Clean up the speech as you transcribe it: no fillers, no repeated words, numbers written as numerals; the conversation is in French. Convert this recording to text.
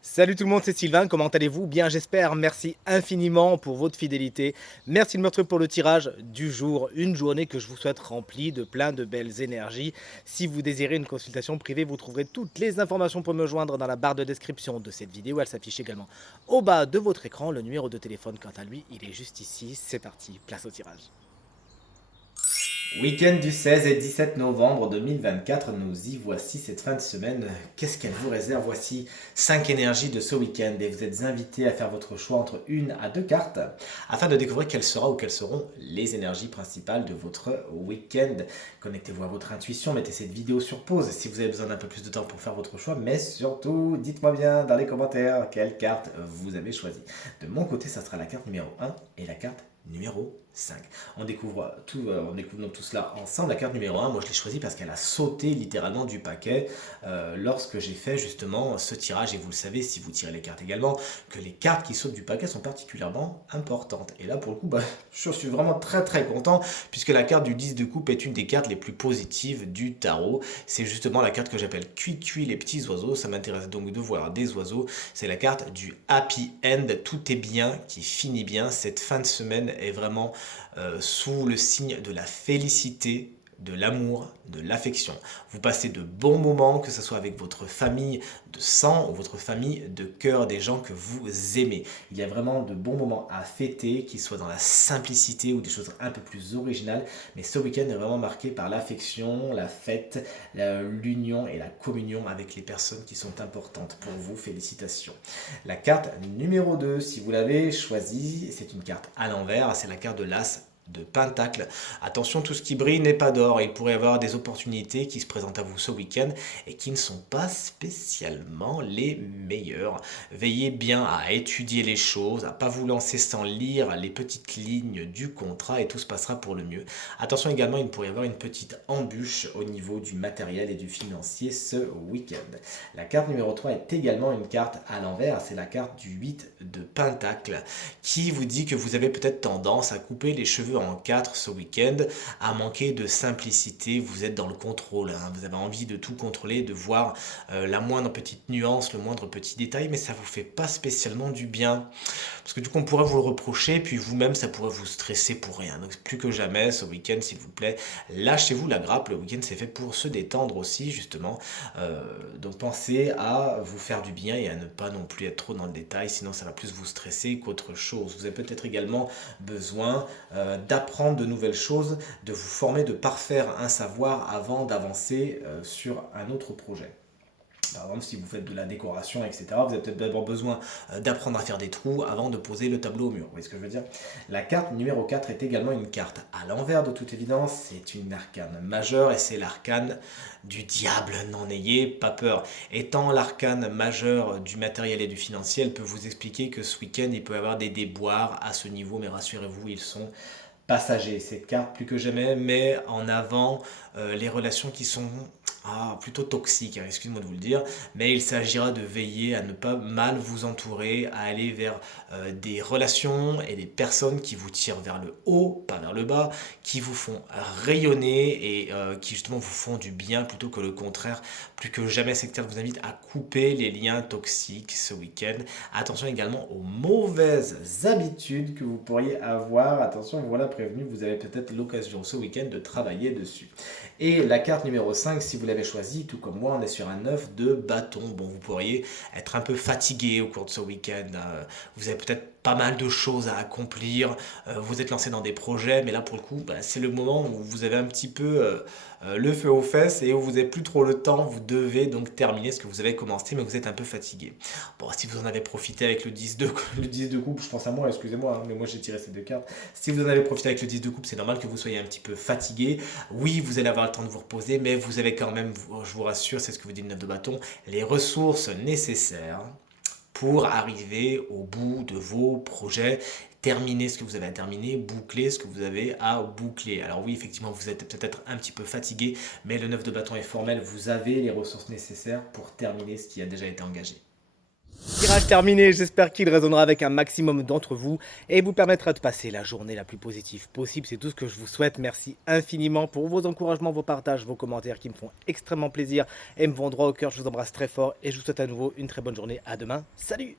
Salut tout le monde, c'est Sylvain, comment allez-vous? Bien j'espère, merci infiniment pour votre fidélité. Merci de me retrouver pour le tirage du jour, une journée que je vous souhaite remplie de plein de belles énergies. Si vous désirez une consultation privée, vous trouverez toutes les informations pour me joindre dans la barre de description de cette vidéo. Elle s'affiche également au bas de votre écran. Le numéro de téléphone, quant à lui, il est juste ici. C'est parti, place au tirage. Week-end du 16 et 17 novembre 2024, nous y voici cette fin de semaine. Qu'est-ce qu'elle vous réserve? Voici 5 énergies de ce week-end et vous êtes invités à faire votre choix entre une à deux cartes afin de découvrir quelle sera ou quelles seront les énergies principales de votre week-end. Connectez-vous à votre intuition, mettez cette vidéo sur pause si vous avez besoin d'un peu plus de temps pour faire votre choix, mais surtout, dites-moi bien dans les commentaires quelle carte vous avez choisi. De mon côté, ça sera la carte numéro 1 et la carte numéro 5. On découvre donc tout cela ensemble. La carte numéro 1, moi je l'ai choisie parce qu'elle a sauté littéralement du paquet lorsque j'ai fait justement ce tirage. Et vous le savez, si vous tirez les cartes également, que les cartes qui sautent du paquet sont particulièrement importantes. Et là, pour le coup, je suis vraiment très très content puisque la carte du 10 de coupe est une des cartes les plus positives du tarot. C'est justement la carte que j'appelle Cui Cui les petits oiseaux. Ça m'intéresse donc de voir des oiseaux. C'est la carte du happy end. Tout est bien qui finit bien. Cette fin de semaine est vraiment sous le signe de la félicité, de l'amour, de l'affection. Vous passez de bons moments, que ce soit avec votre famille de sang ou votre famille de cœur, des gens que vous aimez. Il y a vraiment de bons moments à fêter, qu'ils soient dans la simplicité ou des choses un peu plus originales. Mais ce week-end est vraiment marqué par l'affection, la fête, l'union et la communion avec les personnes qui sont importantes pour vous. Félicitations. La carte numéro 2, si vous l'avez choisie, c'est une carte à l'envers, c'est la carte de l'As de Pentacle. Attention, tout ce qui brille n'est pas d'or. Il pourrait y avoir des opportunités qui se présentent à vous ce week-end et qui ne sont pas spécialement les meilleures. Veillez bien à étudier les choses, à pas vous lancer sans lire les petites lignes du contrat et tout se passera pour le mieux. Attention également, il pourrait y avoir une petite embûche au niveau du matériel et du financier ce week-end. La carte numéro 3 est également une carte à l'envers. C'est la carte du 8 de Pentacle qui vous dit que vous avez peut-être tendance à couper les cheveux en 4 ce week-end, à manquer de simplicité, vous êtes dans le contrôle, hein. Vous avez envie de tout contrôler, de voir la moindre petite nuance, le moindre petit détail, mais ça vous fait pas spécialement du bien. Parce que du coup on pourrait vous le reprocher, puis vous-même ça pourrait vous stresser pour rien. Donc plus que jamais ce week-end s'il vous plaît, lâchez-vous la grappe, le week-end c'est fait pour se détendre aussi justement. Donc pensez à vous faire du bien et à ne pas non plus être trop dans le détail, sinon ça va plus vous stresser qu'autre chose. Vous avez peut-être également besoin d'apprendre de nouvelles choses, de vous former, de parfaire un savoir avant d'avancer sur un autre projet. Par exemple, si vous faites de la décoration, etc., vous avez peut-être d'abord besoin d'apprendre à faire des trous avant de poser le tableau au mur. Vous voyez ce que je veux dire? La carte numéro 4 est également une carte à l'envers de toute évidence. C'est une arcane majeure et c'est l'arcane du diable. N'en ayez pas peur. Étant l'arcane majeur du matériel et du financier, elle peut vous expliquer que ce week-end, il peut y avoir des déboires à ce niveau, mais rassurez-vous, ils sont passager. Cette carte, plus que jamais, met en avant les relations qui sont plutôt toxiques, hein, excusez-moi de vous le dire, mais il s'agira de veiller à ne pas mal vous entourer, à aller vers des relations et des personnes qui vous tirent vers le haut, pas vers le bas, qui vous font rayonner et qui justement vous font du bien plutôt que le contraire. Plus que jamais, cette carte vous invite à couper les liens toxiques ce week-end. Attention également aux mauvaises habitudes que vous pourriez avoir. Attention, voilà prévenu, vous avez peut-être l'occasion ce week-end de travailler dessus. Et la carte numéro 5, si vous l'avez choisie, tout comme moi, on est sur un 9 de bâton. Bon, vous pourriez être un peu fatigué au cours de ce week-end. Vous avez peut-être pas mal de choses à accomplir. Vous êtes lancé dans des projets, mais là, pour le coup, c'est le moment où vous avez un petit peu le feu aux fesses et où vous n'avez plus trop le temps. Vous devez donc terminer ce que vous avez commencé, mais vous êtes un peu fatigué. Bon, si vous en avez profité avec le 10 de, le 10 de coupe, je pense à moi, excusez-moi, hein, mais moi j'ai tiré ces deux cartes. Si vous en avez profité avec le 10 de coupe, c'est normal que vous soyez un petit peu fatigué. Oui, vous allez avoir le temps de vous reposer, mais vous avez quand même, je vous rassure, c'est ce que vous dit le 9 de bâton, les ressources nécessaires pour arriver au bout de vos projets, terminer ce que vous avez à terminer, boucler ce que vous avez à boucler. Alors oui, effectivement, vous êtes peut-être un petit peu fatigué, mais le 9 de bâton est formel, vous avez les ressources nécessaires pour terminer ce qui a déjà été engagé. tirage terminé, j'espère qu'il résonnera avec un maximum d'entre vous et vous permettra de passer la journée la plus positive possible. C'est tout ce que je vous souhaite. Merci infiniment pour vos encouragements, vos partages, vos commentaires qui me font extrêmement plaisir et me vont droit au cœur. Je vous embrasse très fort et je vous souhaite à nouveau une très bonne journée. À demain. Salut!